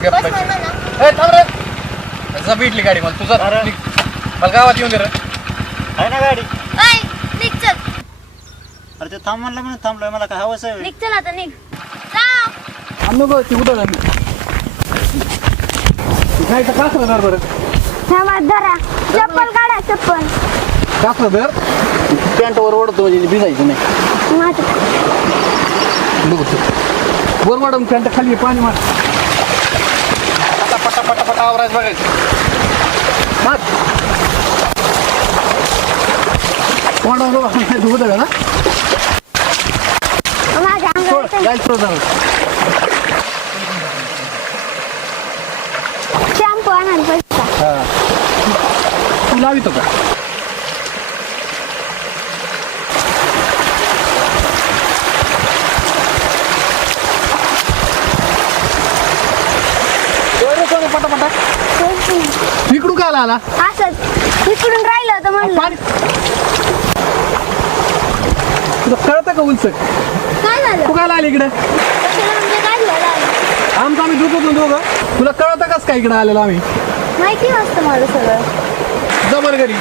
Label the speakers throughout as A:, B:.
A: बस म्हणलं ना
B: ए थांब रे. जा भेटली गाडी मला. तुझा
C: अरे.
B: मला गावात येऊन दे रे.
C: आहे ना गाडी?
A: ऐ निघ चल.
C: अरे ते थांब म्हणलं म्हणून थांबलोय मला काय हवंच आहे?
A: निघ चल आता निघ. जा.
B: आम्ही नको ती उतळ काय तर धर बरं.
A: थांबा धरा. चप्पल काढा चप्पल.
B: कासलं धर. पॅन्टवर ओढतो म्हणजे भिजायचं नाही.
A: माझं.
B: बघू तू. वर वाढून पॅन्ट खाली पाणी मार. पटा पटा पटा पटा आवरायचं बघायचं कोणाला उतळ ना? जायचं
A: शॅम्पू आणायला पैसा.
B: तू लावितो का? इकडून काय आला
A: असंच. इकडून राहिलं होतं म्हणलं.
B: तुला कळतं का उंच
A: काय झालं?
B: तू काय आली इकडे?
A: म्हणजे?
B: आमचं आम्ही दुखत ना दोघं. तुला कळतं कस काय इकडे आलेलो आम्ही?
A: माहिती नसतं मला सगळं.
B: जबर घरी.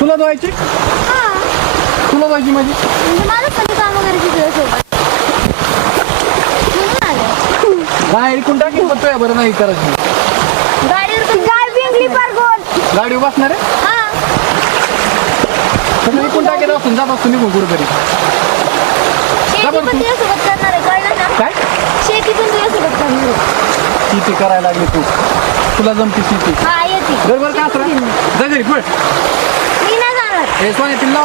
B: तुला धुवायची?
A: हा.
B: तुला धुवायची माझी
A: म्हणजे मलाच पण कामं करायची तुझ्यासोबत म्हणून आलं
B: बाहेर इकून टाकी पण तुया बरं नाही करायची
A: गाडीवर पण गाडी बिंगली पार गोल.
B: गाडी बसणार आहे?
A: हा.
B: इकून टाकेल असून जात असतो निघून कुठेतरी
A: शेती
B: बरं
A: पण
B: तू.
A: तुझ्यासोबत करणार आहे कळलं ना?
B: काय?
A: शेती पण तुझ्यासोबत करणार आहे.
B: शेती करायला लागली तू. तुला जमती शेती.
A: हा येते.
B: बरोबर का असं? जा घरी पळ.
A: मी नाही जाणार.
B: हे तिला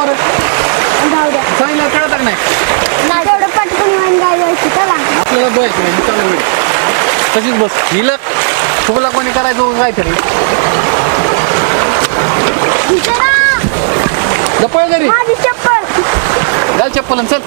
A: जाऊ द्या.
B: कळत नाही
A: नाही? तेवढं पटकन येऊन जायची चला.
B: आपल्याला धुवायची नाही चालू वेळ तशीच बस. हिला तुला कोणी करायचं काहीतरी? घरी.
A: चप्पल.
B: घाल चप्पल चल.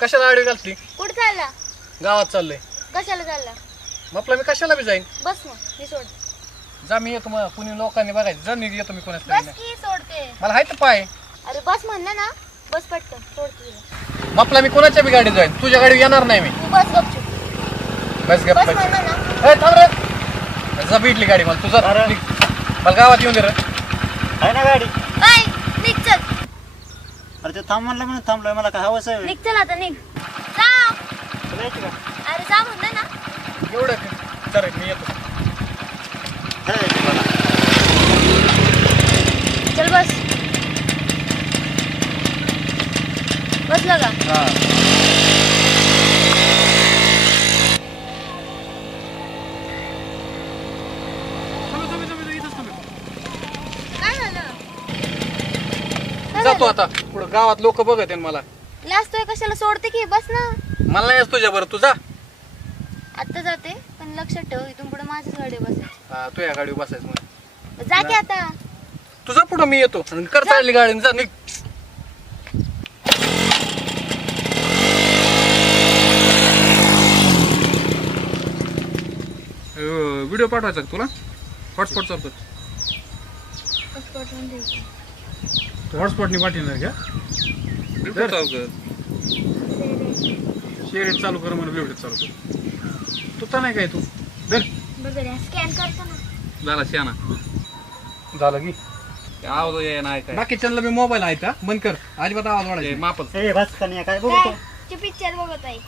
B: कशाला आडवी घालती?
A: कुठं चालला?
B: गावात चाललंय.
A: कशाला चालला?
B: मग आपलं मी कशाला बी जाईन?
A: बस मग मी सोड.
B: जा मी येतो मग कुणी लोकांनी बघायचं. जा मी येतो मी कोणाच
A: बस की सोडते.
B: मला हाय तर पाय.
A: अरे बस म्हणलं ना बस पटकन सोडते
B: आपला मी कोणाच्या बी गाडीत जाईन? तुझ्या गाडी येणार नाही मी.
A: तू बस गपचूप.
B: बस गप
A: बस
B: बस.
A: म्हणलं ना.
B: ए, थांब रे. जा भेटली गाडी मला. तुझा
C: अरे.
B: मला गावात येऊन दे रे.
C: आहे ना गाडी? अरे ते थांब म्हणलं म्हणून थांबलोय मला काय हवंच आहे.
A: निघ चल आता निघ. जा
C: तुला यायची का?
A: अरे जा म्हणलं ना.
B: एवढं का? चालेल मी येतो.
C: हे, यायची मला.
A: चल बस. बसलं का?
B: हा
A: काय झालं काय
B: जातो? आता. पुढं गावात लोक बघत आहे मला.
A: लाजतोय कशाला सोडते की? बस ना.
B: मला नाही तुझ्या बरं. तुझा
A: आता जाते पण लक्षात ठेव इथून पुढे माझीच गाडी बसायची.
B: हा तुझ्या गाडीवर बसायचं मग
A: जा की आता.
B: तुझा पुढं मी येतो. आणि कर चालली गाडी जा निघ. व्हिडिओ पाठवायचा का तुला? हॉटस्पॉट चालतो तू हॉटस्पॉटनी पाठवणार का शेअर चालू कर. मला व्हिडिओ चालू कर तू तर नाही काय तू? धर.
A: स्कॅन करतो ना
B: झाला शाना झालं की.
D: आवाज ये नाही काय.
B: बाकीच्यांना मी मोबाईल आहे का? बंद कर. अजिबात आवाज वाढायचा
D: मापच.
C: ए बस कन्या काय बघू
A: काय?
C: तो
A: ते पिक्चर बघत आहे.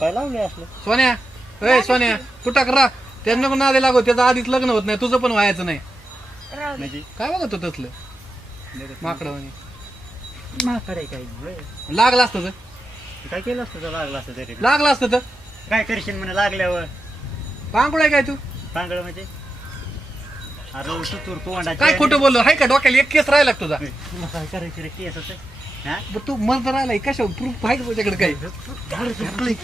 C: काय लावले असलं?
B: सोन्या. ए सोन्या तू टाक रा त्यांना पण नादे लागो त्याचं आधीच लग्न होत नाही तुझं पण व्हायचं नाही.
A: राहू दे.
C: म्हणजे?
B: काय बघत होत तसलं? माकडं
C: म्हातारे काय? होय.
B: लागलं असतं तर.
C: काय केलं असतं तर लागलं असतं तरी?
B: लागलं असतं तर.
C: काय करशील म्हणे लागल्यावर?
B: पांगुड आहे काय तू?
C: चांगलं म्हणजे? अरे सुतूर कोंडाची
B: काय खोटं बोललो? हाय का डोक्याला? एक केस राहिला का तुझा?
C: तुला काय करायचं रे? केस हा?
B: बरं तू मर्द राहिलाय कशा प्रूफ आहे का तुझ्याकडे काही?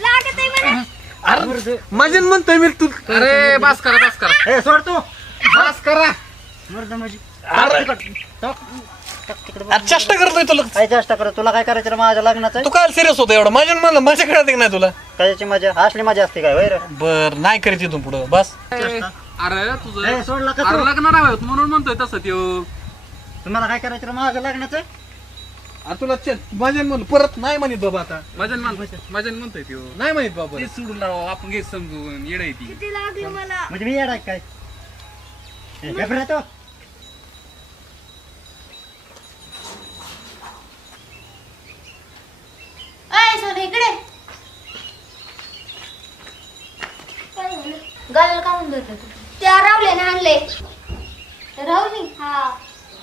A: लागत आहे.
B: अरे मजन म्हणतोय मी तू अरे बास करा बास करा.
C: ए सोड तू.
B: बास करा.
C: मर्द म्हणजे
B: अरे.
C: टाक.
B: अरे चेष्टा करतोय तुला
C: काय चेष्टा करत तुला काय करायचं रे माझ्या लग्नाचं?
B: तू काय सिरियस होतो एवढं. माझ्या म्हणलं माझ्या कळत नाही तुला.
C: कायची मजा? असली मजा असते काय रे?
B: बर नाही करीत इथून पुढं. बस.
D: अरे तुझं
C: ए, सोडला का
D: अरे
C: तू?
D: लग्न होत म्हणून म्हणतोय तसं त्यो.
C: तुम्हाला काय करायचं रे माझ्या लग्नाचं?
B: अरे तुला माझ्या म्हणलं परत नाही म्हणत बाबा आता.
D: मजन म्हणतोय मजन म्हणतोय त्यो.
B: नाही म्हणत बाबा.
D: ते सोडून राव आपण घे समजून. येड ती.
A: किती लागली मला?
C: म्हणजे मी येणार काय? ए, घाबरा तो
A: अय सोने इकडे म्हणत होता त्या रावल्याने आणले राहुली हा.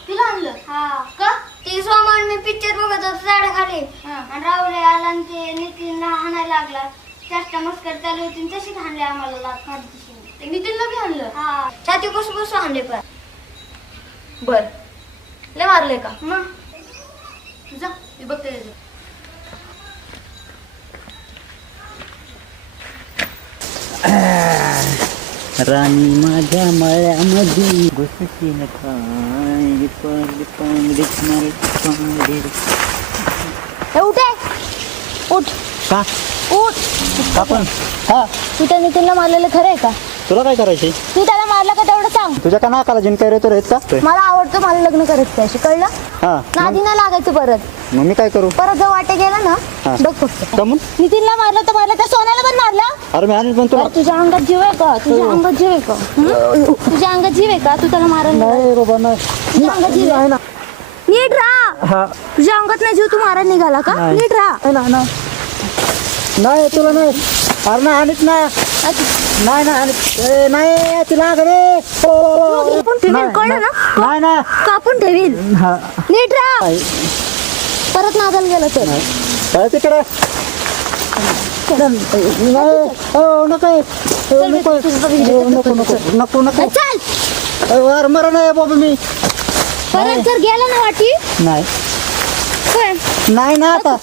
A: तुला आणलं? हा. का? ते सोमवार मी पिक्चर बघत होतो झाडा खाली. आणि राहुले आला आणि ते नितीन हाणायला लागला. चेष्टा मस्कर चालू होती आणि तशीच हाणले आम्हाला लाथ फारशीने. ते नितीनला बी आणलं? हा. छाती कसं कसं हाणले पण. बर. लय मारले का? मग? तुझा मी बघते त्याचं.
C: राणी माझ्या मळ्यामध्ये घुसती काय? पांगडी पांगडी पांगडी.
A: ए, उठ. ए. उठ.
C: का?
A: उठ.
C: का पण? हा.
A: तू त्या नितीनला मारलेलं खरं आहे का?
C: तुला काय करायचे
A: तू त्याला मारला का तेवढं सांग.
C: तुझ्या का नाकाला जिंकाय रे तर आहेत का
A: मला आवडतं मला लग्न करायचं त्याशी कळलं?
C: हा.
A: नादी नाही लागायचं परत.
C: मग मी काय करू?
A: परत जर वाटे गेला ना
C: हा.
A: बघ फक्त. नितीनला मारलं तर मारलं त्या सोन्याला पण मारलं?
C: अरे मी आणील पण तुला
A: अरे, तुझ्या अंगात जीव आहे का? तुझ्या अंगात जीव आहे का? हं? तुझ्या अंगात जीव आहे का? तू त्याला मारायला
C: नाही बाबा नाही.
A: तुझ्या अंगात जीव आहे. नीट राहा.
C: हा.
A: तुझ्या अंगात नाही जीव तू मारायला निघाला का?
C: नाही.
A: नीट राहा.
C: नाही नाही तुला नाही. अरे नाही आणत ना नाही ना आणत. ए, नाही तुला
A: ठेवील कळलं ना?
C: नाही. ना
A: कापून ठेवील
C: हा.
A: नीट राहा.
C: नाही.
A: परत नादाला गेला तर.
C: तिकडे नाही हो नको नको नको नको नको
A: चल
C: अरे मरण आहे बाबा मी
A: परत जर गेला ना वाटी
C: नाही नाही ना आता